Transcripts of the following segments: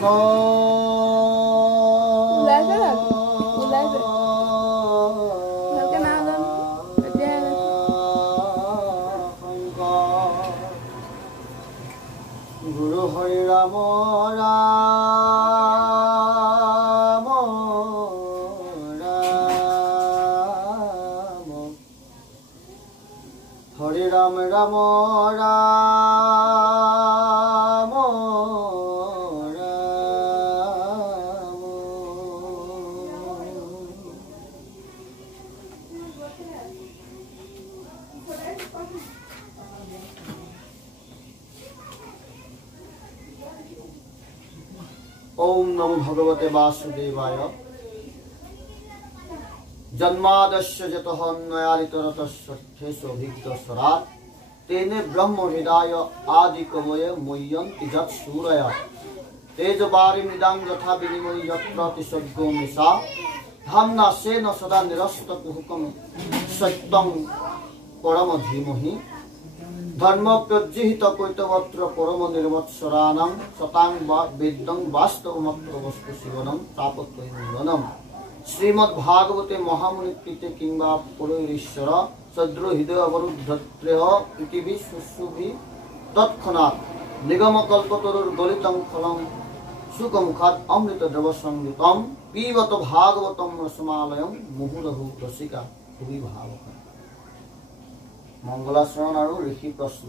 কৃষ্ণ গুৰু হৰি ৰাম ৰাম ৰাম হৰি ৰাম ৰাম ৰাম ৰাম ओम नमो भगवते वासुदेवाय जन्मादस्य जतोऽन्वयादितरतस्येषोऽभिज्ञस्वराट् तेने ब्रह्म हृदय आदि कवये मुह्यन्ति यत्सूरय तेजवारिमृदां यथा विनिमयो यत्र तिसर्गो मृषा धाम्ना स्वेन सदा निरस्तकुहकं सत्यं परम धीमहि धर्म प्रज्जिहित कैतवत्र परम निर्वत्सराणां सतां वेद्यं वास्तवमत्र वस्तु शिवनं तापत्रयमूलनं श्रीमद् भागवते महामुनि कृते किंवा पुरैरीश्वर सद्रो हृदय अवरुद्धत्रेह पृथिवी सुसुभि तत्क्षणात् निगमकल्पतरुर्गलितं फलं सुखमुखात् अमृतद्रवसंयुतं पीबत भागवतं रसमालयं मुहुरहु रसिका भुवि भावः मंगलाचरण और ऋषि प्रश्न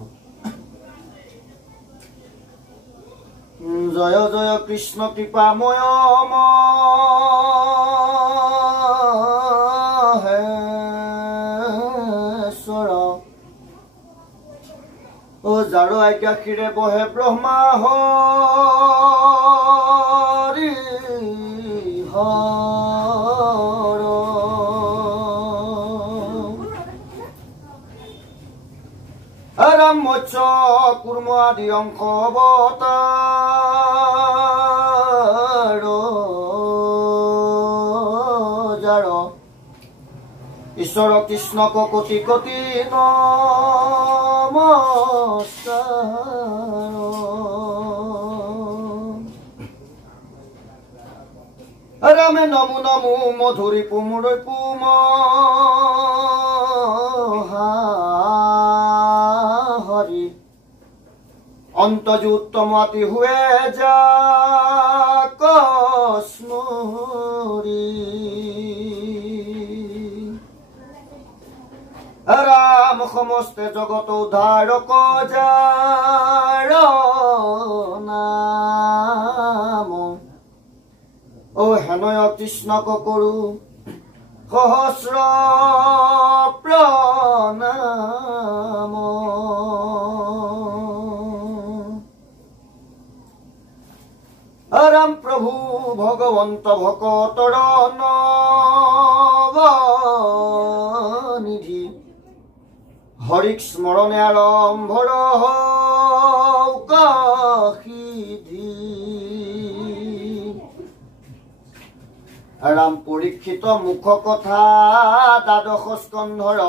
जय जय कृष्ण कृपामय महेश्वर ओ जार आज्ञाखिरे बहे ब्रह्मा हरि हर मोक्ष कुर्म आदि अंश अवतार जार ईश्वर कृष्ण को कोटि कोटि नमस्कार रामे नमो नमो मधुरी पुमुरै पुम हरि अंतजुत्तम अति हुए जा कस्मरी राम समस्ते जगत उद्धारक जार नाम ओ हेनय कृष्ण को करु सहस्र प्रणाम राम प्रभु भगवंत भकतर निधि हरिक स्मरण आरम्भर काशीधि राम परीक्षित मुख कथा द्वादश स्कंधर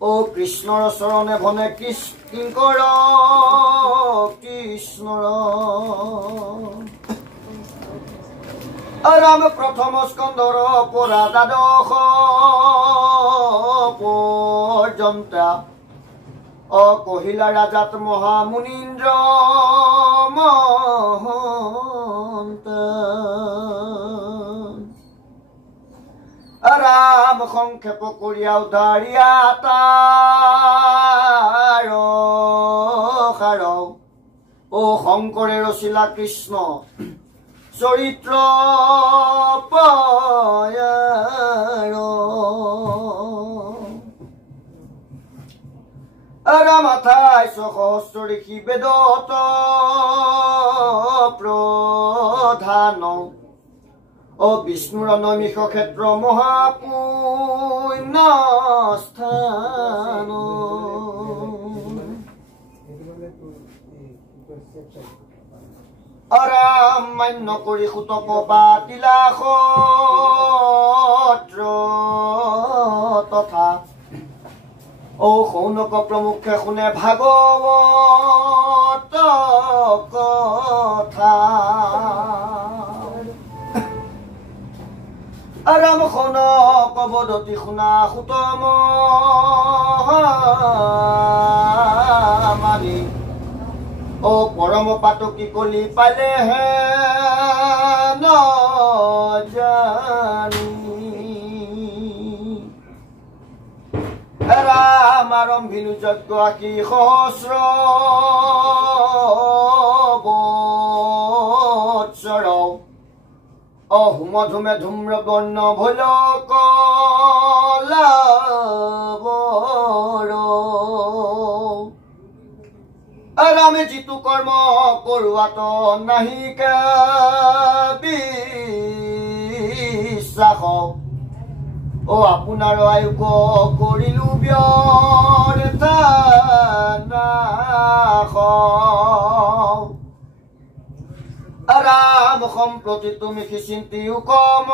ओ कृष्णर शरणे भने किंकर कृष्णर राम प्रथम स्कंधर परा द्वादश पर्यंत कहिला राजात महामुनीन्द्र महंत राम संक्षेप करिया उधारिया तार खार ओ शंकरे रचिला कृष्ण चरित्र पयार राम 28 सहस्र ऋषि वेदत प्रधान ओ विष्णुर नमिष क्षेत्र महापुण्य स्थान राम मान्य करि सुतक पातिला सत्र तथा ओ शौनक प्रमुखे शुने भागवत कथा আৰাম খন কবদতি শুনা সুতম মানি ও পৰম পাতকি কলি পালে হে ন জানি ৰাম আৰম্ভিলো যজ্ঞ আকি সহস্ৰ বৎসৰ অহুম ধুমে ধূম্ৰ বৰ্ণ ভৈল কলাবৰ ৰামে যিটো কৰ্ম কৰোৱাত নাহিকে বিশ্বাস ও আপোনাৰ আয়ুক কৰিলো ব্যৰ্থ নাশ ৰাম সম্প্ৰতি তুমি চিন্তিও কম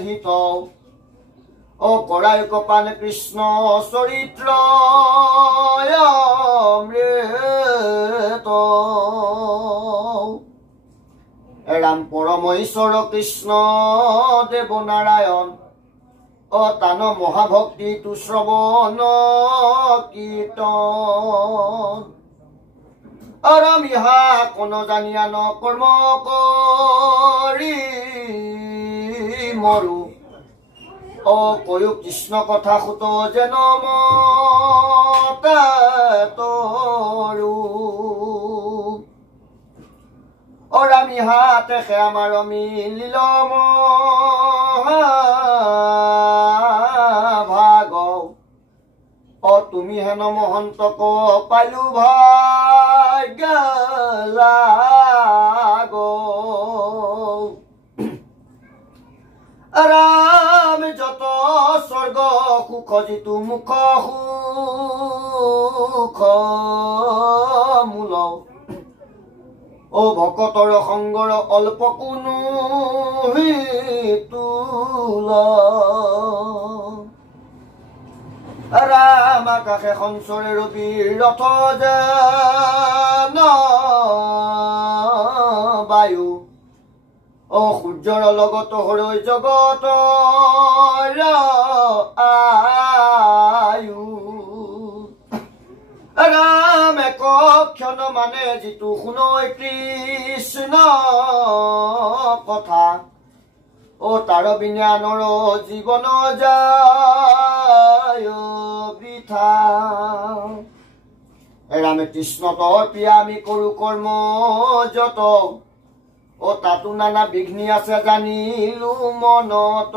হিত ও কৰায়ুক পান কৃষ্ণ চৰিত্ৰ অমৃত ৰাম পৰম ঈশ্বৰ কৃষ্ণ দেৱ নাৰায়ণ অতান মহাভক্তি তু শ্ৰৱণ কীৰ্তন ৰাম ইহা কোন জানিয়া ন কৰ্ম কৰি মৰু অ কয়ো কৃষ্ণ কথা সুত যেন তৰু ৰাম ইহাতে সে আমাৰ মিলিল ভাগ তুমি হেন মহন্তক পালো ভাগ্য লাগ ৰাম যত স্বৰ্গ সুখ যিটো মুখ সুখ মূল ও ভকতৰ সংগৰ অল্প কোনো তুল ৰাম আকাশে সঞ্চৰে ৰবি ৰথ যেন বায়ু ও সূৰ্যৰ লগত হৰৈ জগত আয়ু ৰাম এক ক্ষণ মানে যিটো শুনৈ কৃষ্ণ কথা ও তাৰ বিজ্ঞানৰ জীৱন যায় বৃথা ৰামে কৃষ্ণ তৰ্পিয়া আমি কৰো কৰ্ম যত ও তাতো নানা বিঘ্নি আছে জানিলো মনত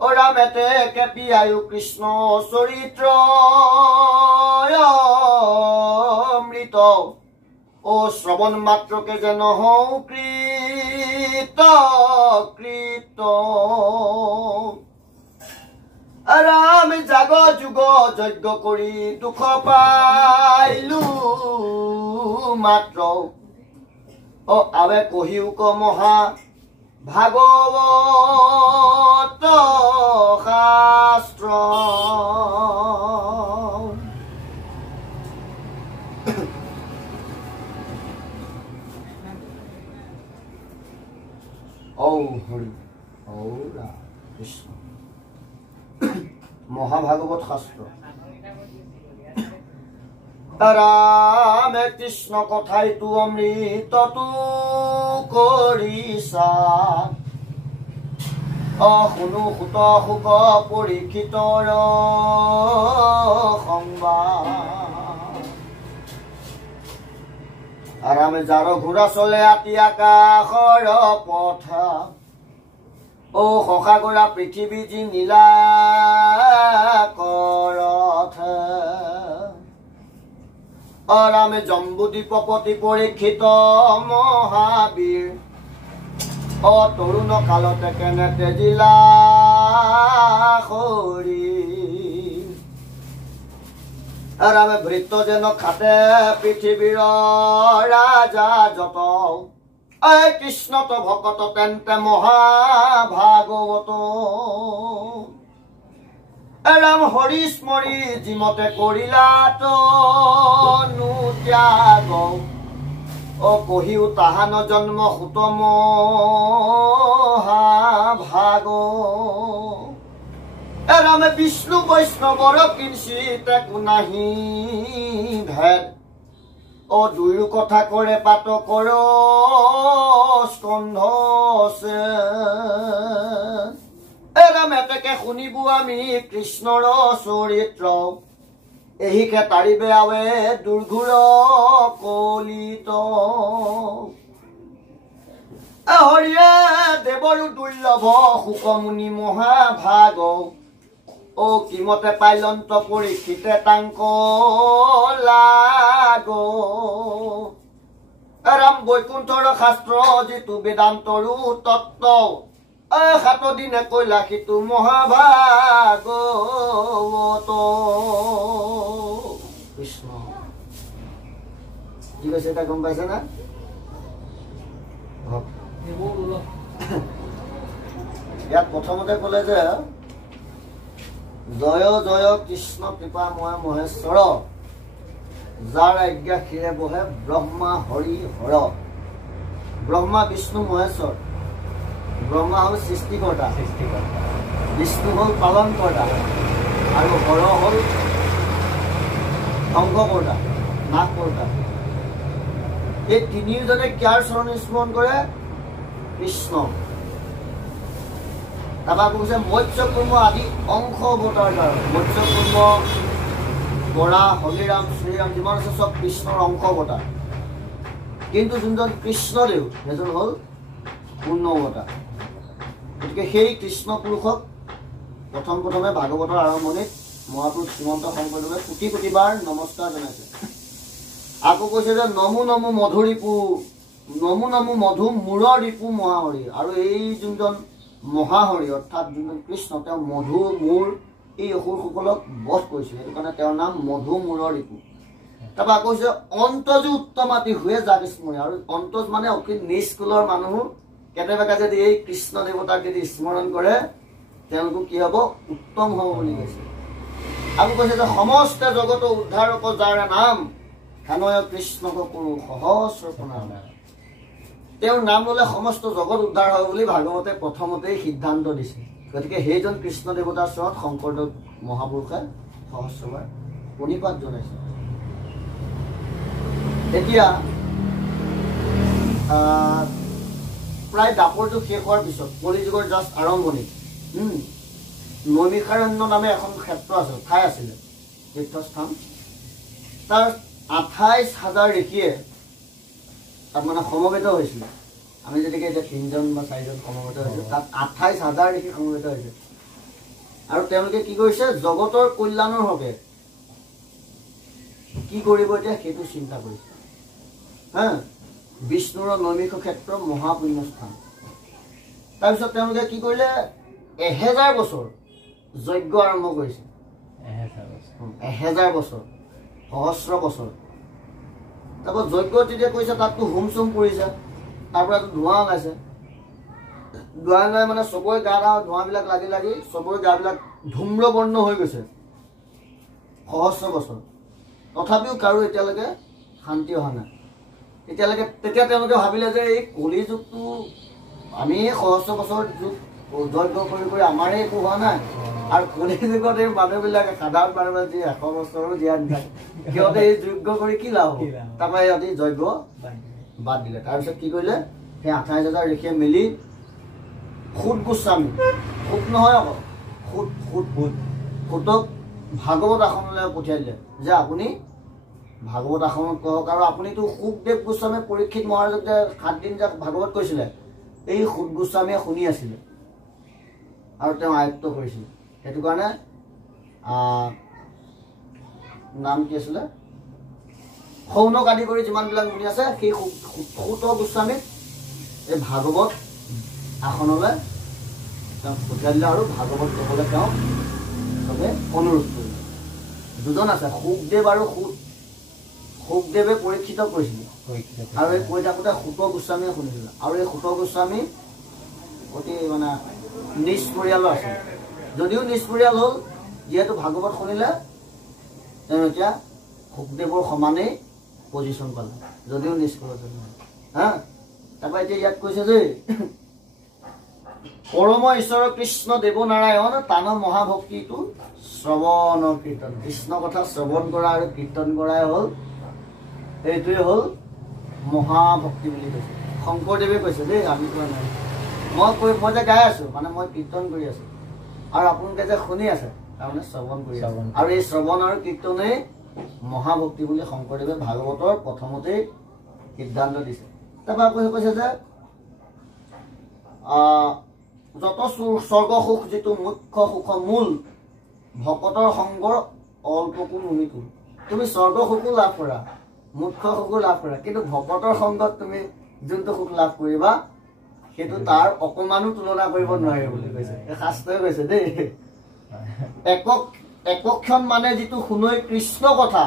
ৰামেতে কেপি আয়ু কৃষ্ণ চৰিত্ৰ অমৃত ও শ্ৰৱণ মাত্ৰকে যেন হওঁ কৃত কৃত ৰাম জাগ যুগ যজ্ঞ কৰি দুখ পাইলো মাত্ৰ ও আবে কহিও ক মহা ভাগৱত শাস্ত্ৰ ঔ হৰি ঔ ৰাম কৃষ্ণ মহাভাগৱত শাস্ত্ৰ ৰামে কৃষ্ণ কথাইতো অমৃতটো কৰিছা শুনো সুত সুখ পৰীক্ষিতৰ সংবাদ ৰামে যাৰ ঘোঁৰা চলে আতি আকাশৰ পথা ও সখাগৰা পৃথিৱী যি নীলা কৰথ ৰামে জম্বুদ্বীপপতি পৰীক্ষিত মহাবীৰ তৰুণ কালতে কেনে তেজিলা খৰি ৰামে ভৃত্য যেন খাতে পৃথিৱীৰ ৰাজা যত কৃষ্ণত ভকত তেন্তে মহাভাগৱত ৰাম হৰি স্মৰি যিমতে কৰিলা তনু ত্যাগ অ কহিও তাহান জন্ম সুতম ভাগ এৰামে বিষ্ণু বৈষ্ণৱৰ কিঞ্চিত একো নাহি ভেদ অ দুয়ো কথা কৰে পাত কৰ স্কন্ধ এৰাম এতেকে শুনিব আমি কৃষ্ণৰ চৰিত্ৰ এহিকে তাৰিবে আৱে দুৰ্ঘুৰ কলিত হৰিয়ে দেৱৰো দুৰ্লভ সুকমুনি মহাভাগ অ কিমতে পাইলন্ত পৰীক্ষিতে তাংক লাগ ৰাম বৈকুণ্ঠৰ শাস্ত্ৰ যিটো বেদান্তৰো তত্ত্ব সাত দিনে কৈলা সিটো মহাভাগৱত কৃষ্ণ কি কৈছে এটা গম পাইছে না ইয়াত প্ৰথমতে ক'লে যে জয় জয় কৃষ্ণ কৃপাময় মহেশ্বৰ যাৰ আজ্ঞা ক্ষীৰে বহে ব্ৰহ্মা হৰি হৰ ব্ৰহ্মা বিষ্ণু মহেশ্বৰ ব্ৰহ্মা হ'ল সৃষ্টিকৰ্তা বিষ্ণু হ'ল পালনকৰ্তা আৰু হৰ হ'ল ধ্বংসকৰ্তা নাশকৰ্তা এই তিনিওজনে ক্যাৰ চৰণ স্মৰণ কৰে কৃষ্ণ তাৰপৰা কৈছে মৎস্য কুৰ্ম আদি অংশ অৱতাৰ মৎস্য কুৰ্ম বৰা হৰিৰাম শ্ৰীৰাম যিমান আছে চব কৃষ্ণৰ অংশ অৱতাৰ কিন্তু যোনজন কৃষ্ণদেৱ সেইজন হ'ল পূৰ্ণ অৱতাৰ গতিকে সেই কৃষ্ণ পুৰুষক প্ৰথমে ভাগৱতৰ আৰম্ভণিত মহাপুৰুষ শ্ৰীমন্ত শংকৰদেৱে কোটি কোটিবাৰ নমস্কাৰ জনাইছে আকৌ কৈছে যে নমো নমো মধুৰিপু নমো নমো মধু মূৰ ৰিপু মহাহৰি আৰু এই যোনজন মহাহৰি অৰ্থাৎ যোনজন কৃষ্ণ তেওঁ মধু মূৰ এই অসুৰসকলক বধ কৰিছিল সেইটো কাৰণে তেওঁৰ নাম মধু মূৰ ৰিপু তাৰপৰা কৈছে অন্তজু উত্তমাতি হুৱে যাক স্মৰণীয় আৰু অন্তজ মানে অতি নিষ্কুলৰ মানুহ কেতিয়াবা যদি এই কৃষ্ণ দেৱতাক যদি স্মৰণ কৰে তেওঁলোক কি হ'ব উত্তম হ'ব বুলি কৈছে আকৌ কৈছে যে সমস্ত জগত উদ্ধাৰক যাৰ নাম হেনয় কৃষ্ণক কৰো সহস্ৰ প্ৰণাম তেওঁৰ নাম ল'লে সমস্ত জগত উদ্ধাৰ হয় বুলি ভাগৱতে প্ৰথমতেই সিদ্ধান্ত দিছে গতিকে সেইজন কৃষ্ণ দেৱতাৰ চৰত শংকৰদেৱ মহাপুৰুষে সহস্ৰবাৰ প্ৰণিপাত জনাইছে এতিয়া প্ৰায় দাপৰটো শেষ হোৱাৰ পিছত কলিযুগৰ জাষ্ট আৰম্ভণি নৈমিষাৰণ্য নামে এখন ক্ষেত্ৰ আছে ঠাই আছিলে তীৰ্থস্থান তাৰ ২৮,০০০ ঋষিয়ে তাত মানে সমবেত হৈছিলে আমি যেনেকৈ এতিয়া ৩জন বা ৪জন সমবেত হৈছিল তাত ২৮,০০০ ঋষি সমবেত হৈছে আৰু তেওঁলোকে কি কৰিছে জগতৰ কল্যাণৰ হকে কি কৰিব এতিয়া সেইটো চিন্তা কৰিছে হা বিষ্ণুৰ নৈমিষ ক্ষেত্ৰ মহাপুণ্যস্থান তাৰপিছত তেওঁলোকে কি কৰিলে ১০০০ বছৰ যজ্ঞ আৰম্ভ কৰিছে ১০০০ বছৰ সহস্ৰ বছৰ তাৰপৰা যজ্ঞ যেতিয়া কৰিছে তাততো হোম চোম পৰিছে তাৰপৰা ধোঁৱা ওলাইছে ধোঁৱা ওলাই মানে চবৰে গাত ধোঁৱাবিলাক লাগি লাগি চবৰে গাবিলাক ধূম্ৰবৰ্ণ হৈ গৈছে সহস্ৰ বছৰ তথাপিও কাৰো এতিয়ালৈকে শান্তি অহা নাই এতিয়ালৈকে তেতিয়া তেওঁলোকে ভাবিলে যে এই কলি যুগটো আমি সহস্ৰ বছৰ যুগ যজ্ঞ কৰি কৰি আমাৰে একো হোৱা নাই আৰু কলি যুগত এই মানুহবিলাকে সাধাৰণ মানুহে যি ১০০ বছৰো জীয়াই নাথাকে সিহঁতে এই যজ্ঞ কৰি কি লাভ হ'ব তাৰপৰা সিহঁতে যজ্ঞ বাদ দিলে তাৰপিছত কি কৰিলে সেই ২৮,০০০ ঋষিয়ে মিলি সুত গোস্বামী সুত নহয় আকৌ সুতক ভাগৱত আসনলৈ পঠিয়াই দিলে যে আপুনি ভাগৱত আসনত কওক আৰু আপুনিতো সুখদেৱ গোস্বামী পৰীক্ষিত মহাৰাজক যে ৭ দিন যে ভাগৱত কৈছিলে এই সুত গোস্বামীয়ে শুনি আছিলে আৰু তেওঁ আয়ত্ত কৰিছিলে সেইটো কাৰণে নাম কি আছিলে সৌনক আদি কৰি যিমানবিলাক মুনি আছে সেই সুত গোস্বামীক এই ভাগৱত আসনলৈ তেওঁ পঠিয়াই দিলে আৰু ভাগৱত ক'বলৈ তেওঁ চবে অনুৰোধ কৰিলে দুজন আছে সুখদেৱ আৰু সুখদেৱে পৰীক্ষিত কৰিছিলে আৰু এই কৈ থাকোঁতে সুত গোস্বামীয়ে শুনিছিলে আৰু এই সুত গোস্বামী অতি মানে নিজ পৰিয়ালৰ আছে যদিও নিজ পৰিয়াল হ'ল যিহেতু ভাগৱত শুনিলে তেওঁ এতিয়া সুখদেৱৰ সমানেই পজিশ্যন পালে যদিও নিষ্কলত হা তাৰপৰা এতিয়া ইয়াত কৈছে যে পৰম ঈশ্বৰ কৃষ্ণ দেৱনাৰায়ণ তান মহাভক্তিটো শ্ৰৱণ কীৰ্তন কৃষ্ণ কথা শ্ৰৱণ কৰা আৰু কীৰ্তন কৰাই হ'ল এইটোৱে হ'ল মহাভক্তি বুলি কৈছে শংকৰদেৱে কৈছে দেই আমি কোৱা নাই মই যে গাই আছো মানে মই কীৰ্তন কৰি আছো আৰু আপোনালোকে যে শুনি আছে তাৰমানে শ্ৰৱণ কৰি আছে আৰু এই শ্ৰৱণ আৰু কীৰ্তনেই মহাভক্তি বুলি শংকৰদেৱে ভাগৱতৰ প্ৰথমতেই সিদ্ধান্ত দিছে তাৰপৰা আকৌ কৈছে যে যত স্বৰ্গ সুখ যিটো মুখ্য সুখ মূল ভকতৰ সংগৰ অল্পকো নুমিতো তুমি স্বৰ্গ সুখো লাভ কৰা মুখ্য সুখো লাভ কৰা কিন্তু ভকতৰ সংগত তুমি যোনটো সুখ লাভ কৰিবা সেইটো তাৰ অকমানো তুলনা কৰিব নোৱাৰে বুলি কৈছে শাস্ত্ৰই কৈছে দেই একক্ষণ মানে যিটো শুনৈ কৃষ্ণ কথা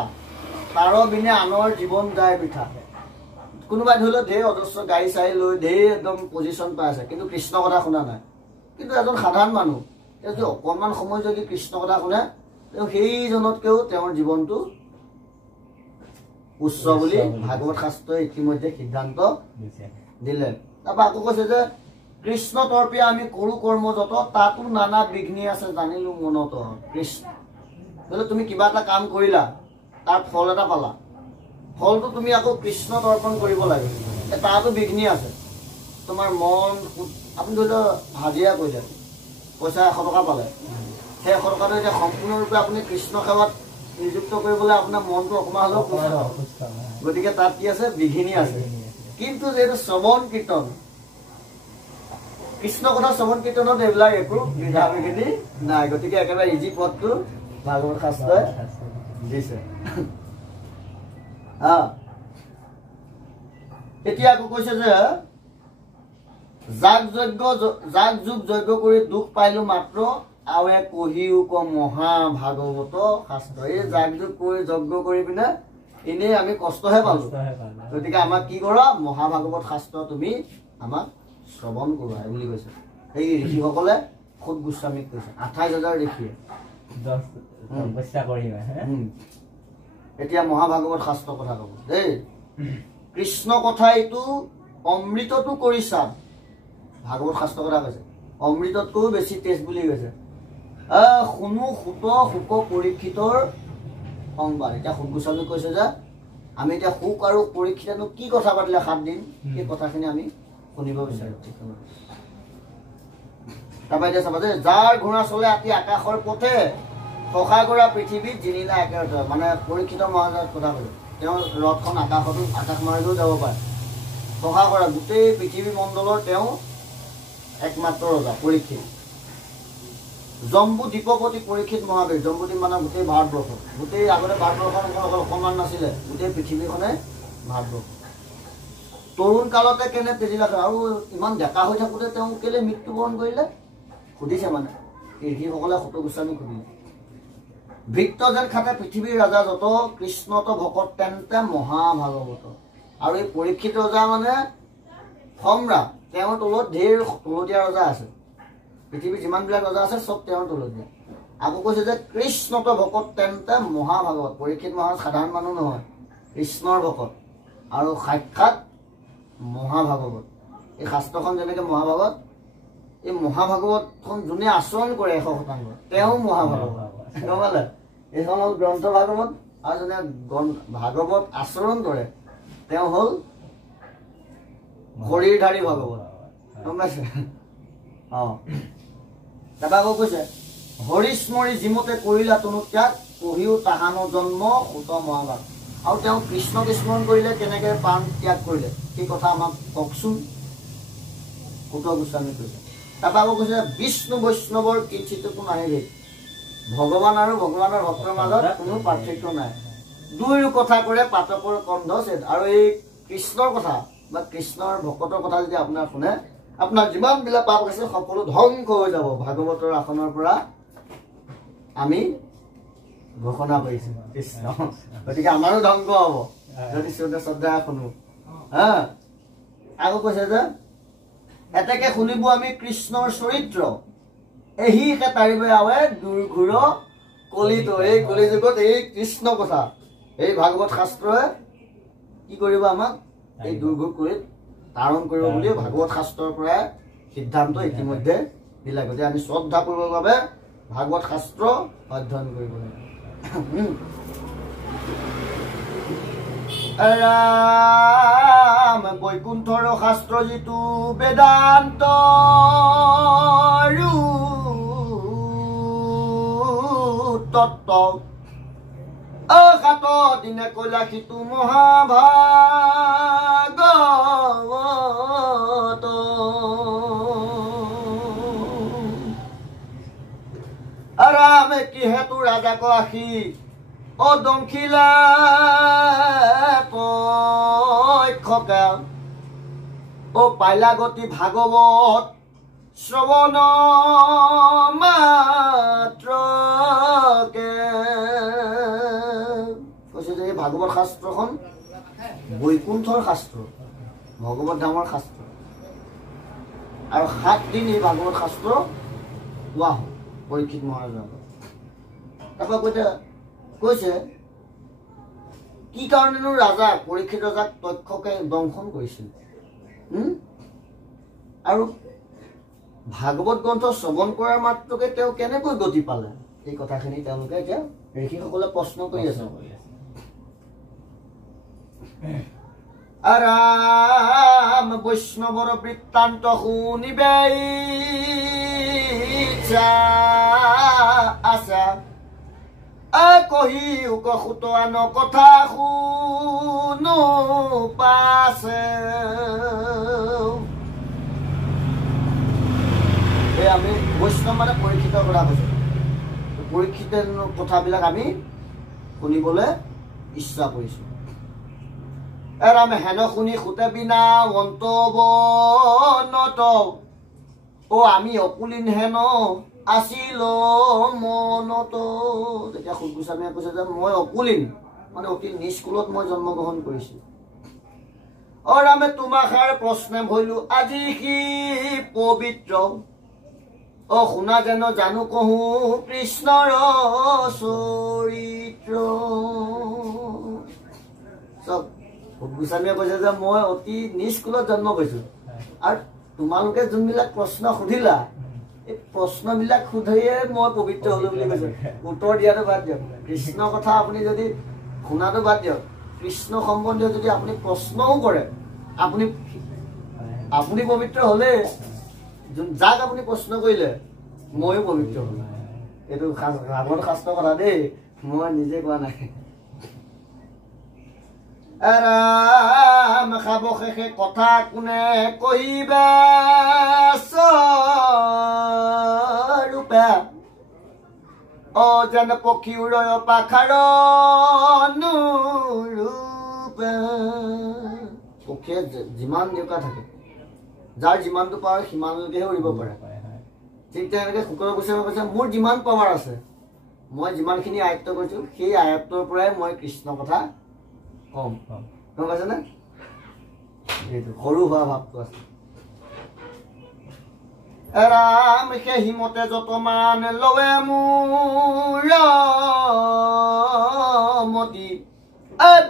তাৰ বিনে আনৰ জীৱন যায় বৃথা কোনোবাই ধৰি লওক ঢেৰ অজস্ৰ গাড়ী চাৰি লৈ ঢেৰ একদম পজিশ্যন পাই আছে কিন্তু কৃষ্ণ কথা শুনা নাই কিন্তু এজন সাধাৰণ মানুহ তেওঁ যদি অকণমান সময় যদি কৃষ্ণ কথা শুনে তেওঁ সেইজনতকৈও তেওঁৰ জীৱনটো উচ্চ বুলি ভাগৱত শাস্ত্ৰই ইতিমধ্যে সিদ্ধান্ত দিলে তাৰপৰা আকৌ কৈছে যে কৃষ্ণ তৰ্পে আমি কৰো কৰ্ম যত তাতো নানা বিঘ্নি আছে জানিলো মনত কৃষ্ণ বোলে তুমি কিবা এটা কাম কৰিলা তাৰ ফল এটা পালা ফলটো তুমি আকৌ কৃষ্ণ তৰ্পণ কৰিব লাগে তাতো বিঘ্নি আছে তোমাৰ মন আপুনি ধৰি লওক হাজিৰা কৰিলে পইচা 100 টকা পালে সেই 100 টকাটো এতিয়া সম্পূৰ্ণৰূপে আপুনি কৃষ্ণ সেৱাত নিযুক্ত কৰিবলৈ আপোনাৰ মনটো অকণমান হ'লেও গতিকে তাত কি আছে বিঘিনি আছে কিন্তু যেহেতু শ্ৰৱণ কীৰ্তন কৃষ্ণ কথা শ্ৰৱণ কীৰ্তনত এইবিলাক একো বিঘা বিঘিনি নাই গতিকে একেবাৰে ইজি পথটো ভাগৱত শাস্ত্ৰই দিছে এতিয়া আকৌ কৈছে যে যাগ যুগ যজ্ঞ কৰি দুখ পাইলো মাত্ৰ আৰু এক কহিও ক মহা ভাগৱত শাস্ত্ৰ এই যাগ যুগ কৰি যজ্ঞ কৰি পিনে এনেই আমি কষ্টহে পালো গতিকে আমাক কি কৰা মহাভাগৱত শাস্ত্ৰ তুমি আমাক শ্ৰৱণ কৰোৱা বুলি কৈছে এই ঋষিসকলে খুদ গোস্বামীক কৈছে 28,000 ঋষিয়ে এতিয়া মহাভাগৱত শাস্ত্ৰ কথা কব দেই কৃষ্ণ কথা এইটো অমৃতটো কৰি চাম ভাগৱত শাস্ত্ৰ কথা কৈছে অমৃততকৈও বেছি টেষ্ট বুলি কৈছে শুনো সুত সুক পৰীক্ষিতৰ সংবাদ এতিয়া খুদ গোস্বামী কৈছে যে আমি এতিয়া সুখ আৰু পৰীক্ষিতনো কি কথা পাতিলে 7 দিন সেই কথাখিনি আমি শুনিব বিচাৰো তাৰপৰা এতিয়া চাবা যে যাৰ ঘোঁৰা চলে আতি আকাশৰ পথে সখা কৰা পৃথিৱীত জিনিলা একেবাৰে মানে পৰীক্ষিত মহাৰাজৰ কথা কৈছে তেওঁ ৰথখন আকাশ মাৰ্গেও যাব পাৰে সখা কৰা গোটেই পৃথিৱী মণ্ডলৰ তেওঁ একমাত্ৰ ৰজা পৰীক্ষিত জম্বু দ্বীপপতি পৰীক্ষিত মহাবীৰ জম্বুদ্বীপ মানে গোটেই ভাৰতবৰ্ষ গোটেই আগতে ভাৰতবৰ্ষখন অকণমান নাছিলে গোটেই পৃথিৱীখনে ভাৰতবৰ্ষ তৰুণ কালতে কেনে তেজিলা আৰু ইমান ডেকা হৈ থাকোঁতে তেওঁ কেলে মৃত্যুবৰণ কৰিলে সুধিছে মানে ঋষিসকলে সত গোস্বামীক সুধিলে ভৃত্য যেন খাতে পৃথিৱীৰ ৰাজা যত কৃষ্ণত ভকত তেন্তে মহাভাগৱত আৰু এই পৰীক্ষিত ৰজা মানে সম্ৰাট তেওঁৰ তলত ঢেৰ তলতীয়া ৰজা আছে পৃথিৱীৰ যিমানবিলাক ৰজা আছে চব তেওঁৰ তলতীয়া আকৌ কৈছে যে কৃষ্ণত ভকত তেন্তে মহাভাগৱত পৰীক্ষিত মহাৰাজ সাধাৰণ মানুহ নহয় কৃষ্ণৰ ভকত আৰু সাক্ষাৎ মহাভাগৱত এই শাস্ত্ৰখন যেনেকৈ মহাভাগৱত এই মহাভাগৱতখন যোনে আচৰণ কৰে 100% তেওঁ মহাভাগৱত গম পালে এইখন হ'ল গ্ৰন্থ ভাগৱত আৰু যোনে ভাগৱত আচৰণ কৰে তেওঁ হ'ল শৰীৰধাৰী ভাগৱত গম পাইছে তাৰপৰা আকৌ কৈছে হৰিস্মৰি যিমতে কৰিলা তনু ত্যাগ পঢ়িও তাহানো জন্ম সুত মহাভাগ আৰু তেওঁ কৃষ্ণক স্মৰণ কৰিলে কেনেকৈ প্ৰাণ ত্যাগ কৰিলে সেই কথা আমাক কওকচোন সুত গোস্বামী কৈছে তাৰপৰা আকৌ কৈছে বিষ্ণু বৈষ্ণৱৰ কিঞ্চিতকো নাহিলে ভগৱান আৰু ভগৱানৰ ভক্তৰ মাজত কোনো পাৰ্থক্য নাই দুই কথা কৰে পাতকৰ কন্ধ ছেদ আৰু এই কৃষ্ণৰ কথা বা কৃষ্ণৰ ভকতৰ কথা যদি আপোনাৰ শুনে আপোনাৰ যিমানবিলাক পাপ আছে সকলো ধ্বংস হৈ যাব ভাগৱতৰ আসনৰ পৰা আমি ঘোষণা কৰিছো কৃষ্ণ গতিকে আমাৰো ধ্বংস হ'ব যদি শ্ৰদ্ধা শুনো আকৌ কৈছে যে এতেকে শুনিব আমি কৃষ্ণৰ চৰিত্ৰ এহিকে তাৰিবে আৱে দুৰ্ঘূৰ কলিত এই কলিযুগত এই কৃষ্ণ কথা এই ভাগৱত শাস্ত্ৰই কি কৰিব আমাক এই দুৰ্ভোগ কৰি তাৰণ কৰিব বুলি ভাগৱত শাস্ত্ৰৰ পৰা সিদ্ধান্ত ইতিমধ্যে দিলে গতিকে আমি শ্ৰদ্ধা কৰিবৰ বাবে ভাগৱত শাস্ত্ৰ অধ্যয়ন কৰিব লাগে ৰাম বৈকুণ্ঠৰ শাস্ত্ৰ যিটো বেদান্ত তত্ত্ব অসাত দিনে কলা সিটো মহাভাগৱত ৰামে কিহেতু ৰাজাক আশী অদংখিলা পক্ষকে ও পাইলা গতি ভাগৱত শ্ৰৱণ মাত্ৰকে কৈছে যে এই ভাগৱত শাস্ত্ৰখন বৈকুণ্ঠৰ শাস্ত্ৰ ভগৱত ধামৰ শাস্ত্ৰ আৰু 7 দিন এই ভাগৱত শাস্ত্ৰ কোৱা হ'ল পৰীক্ষিত মহাৰাজৰ তাৰপৰা কৈছে কি কাৰণেনো ৰাজা পৰীক্ষিত ৰজাক তক্ষকে দংশন কৰিছিল আৰু ভাগৱত গ্ৰন্থ শ্ৰৱণ কৰাৰ মাত্ৰকে তেওঁ কেনেকৈ গতি পালে এই কথাখিনি তেওঁলোকে এতিয়া ঋষিসকলে প্ৰশ্ন কৰি আছে ৰাম বৈষ্ণৱৰ বৃত্তান্ত শুনিবে আছা কহি উকসুত আন কথা শুনো পাছে আমি বৈষ্ণৱ মানে পৰীক্ষিত কৰা কৈছো পৰীক্ষিত কথাবিলাক আমি শুনিবলৈ ইচ্ছা কৰিছো ৰামে হেন শুনি সুতে বিনা অন্তবনত আমি অকুলীন হেন আছিল মনত যেতিয়া সুত গোস্বামীয়ে কৈছে যে মই অকুলীন মানে অতি নিষ্কুলত মই জন্মগ্ৰহণ কৰিছো ৰামে তোমাষাৰ প্ৰশ্নে ভৈলো আজি সি পবিত্ৰ শুনা যেন জানো কহো কৃষ্ণৰ চৰিত্ৰ চব গোস্বামীয়ে কৈছে যে মই অতি নিষ্কুলত জন্ম কৰিছো আৰু তোমালোকে যোনবিলাক প্ৰশ্ন সুধিলা এই প্ৰশ্নবিলাক সুধিয়ে মই পবিত্ৰ হলো বুলি কৈছো উত্তৰ দিয়াটো বাদ দিয়ক কৃষ্ণ কথা আপুনি যদি শুনাটো বাদ দিয়ক কৃষ্ণ সম্বন্ধীয় যদি আপুনি প্ৰশ্নও কৰে আপুনি পবিত্ৰ হলে যাক আপুনি প্ৰশ্ন কৰিলে ময়ো পবিত্ৰ হলো এইটো ভাগৱত শাস্ত্ৰৰ কথা দেই মই নিজে কোৱা নাই ৰাম খাব শেষে কথা কোনে কহিবে ৰূপে যেন পক্ষী উৰয় পাখাৰ ৰূপে পক্ষীয়ে যিমান ডেউকা থাকে যাৰ যিমানটো পাৱাৰ সিমানলৈকেহে উৰিব পাৰে ঠিক তেনেকৈ শুক্ৰ গোস্বামীয়ে কৈছে মোৰ যিমান পাৱাৰ আছে মই যিমানখিনি আয়ত্ব কৰিছো সেই আয়ত্তৰ পৰাই মই কৃষ্ণ কথা কম গম পাইছেনে এইটো সৰু হোৱা ভাৱটো আছে ৰাম সেইমতে যতমান লৱে মোৰ মতি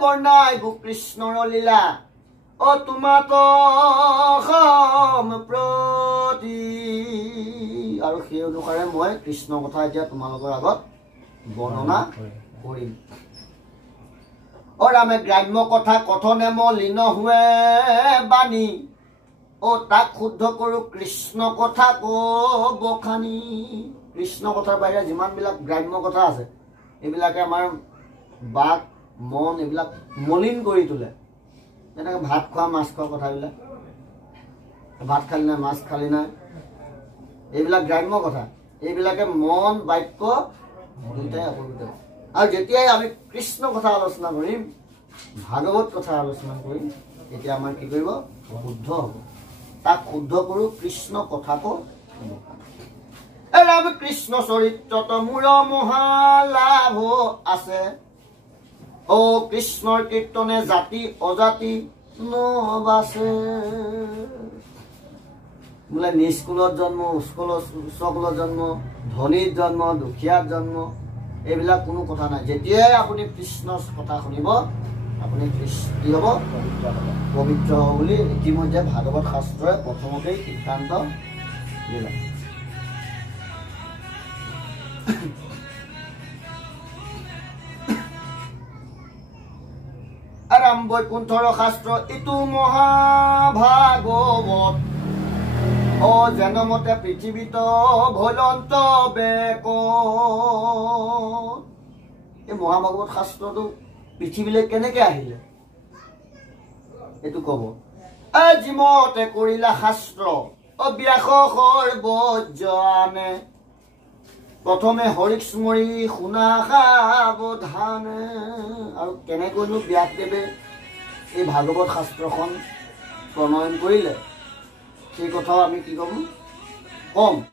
বৰ্ণাই কৃষ্ণৰ লীলা তোমাক প্ৰতি আৰু সেই অনুসাৰে মই কৃষ্ণ কথা এতিয়া তোমালোকৰ আগত বৰ্ণনা কৰিম ৰামে গ্ৰাম্য কথা কথনে মলিন হুৱে বাণী তাক শুদ্ধ কৰো কৃষ্ণ কথা কব খানি কৃষ্ণ কথাৰ বাহিৰে যিমানবিলাক গ্ৰাম্য কথা আছে এইবিলাকে আমাৰ বাক মন এইবিলাক মলিন কৰি তোলে যেনেকৈ ভাত খোৱা মাছ খোৱা কথাবিলাক ভাত খালি নাই মাছ খালি নাই এইবিলাক গ্ৰাম্য কথা এইবিলাকে মন বাক্য দুটাই অপবিত্ৰ আৰু যেতিয়াই আমি কৃষ্ণ কথা আলোচনা কৰিম ভাগৱত কথা আলোচনা কৰিম তেতিয়া আমাৰ কি কৰিব শুদ্ধ হ'ব তাক শুদ্ধ কৰো কৃষ্ণ কথা কব ৰাম কৃষ্ণ চৰিত্ৰত মোৰ মহালাভ আছে কৃষ্ণৰ কীৰ্তনে জাতি অজাতি নবাছে বোলে নিষ্কুলত জন্ম উচ্চকুলত জন্ম ধনীত জন্ম দুখীয়াত জন্ম এইবিলাক কোনো কথা নাই যেতিয়াই আপুনি কৃষ্ণৰ কথা শুনিব আপুনি কি হ'ব পবিত্ৰ হ'ব বুলি ইতিমধ্যে ভাগৱত শাস্ত্ৰই প্ৰথমতেই সিদ্ধান্ত দিলে। আৰাম বৈকুণ্ঠৰ শাস্ত্ৰ ইটো মহাভাগৱত যেনমতে পৃথিৱীত ভৈলন্ত বেক। এই মহাভাগৱত শাস্ত্ৰটো পৃথিৱীলৈ কেনেকে আহিলে এইটো কব। যিমতে কৰিলা শাস্ত্ৰ ব্যাস সৰ্বজ্ঞানে, প্ৰথমে হৰিক স্মৰি শুনা সাৱধানে। আৰু কেনেকৈনো ব্যাসদেৱে এই ভাগৱত শাস্ত্ৰখন প্ৰণয়ন কৰিলে সেই কথাও আমি কি কম